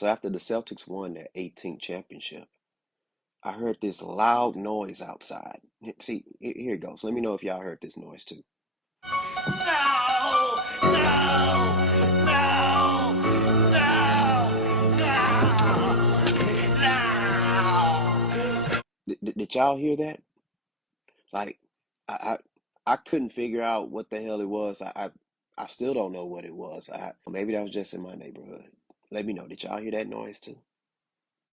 So after the Celtics won their 18th championship, I heard this loud noise outside. See, here it goes. Let me know if y'all heard this noise too. No! No! No! No! Did y'all hear that? Like, I, I couldn't figure out what the hell it was. I still don't know what it was. Maybe that was just in my neighborhood. Let me know. Did y'all hear that noise too?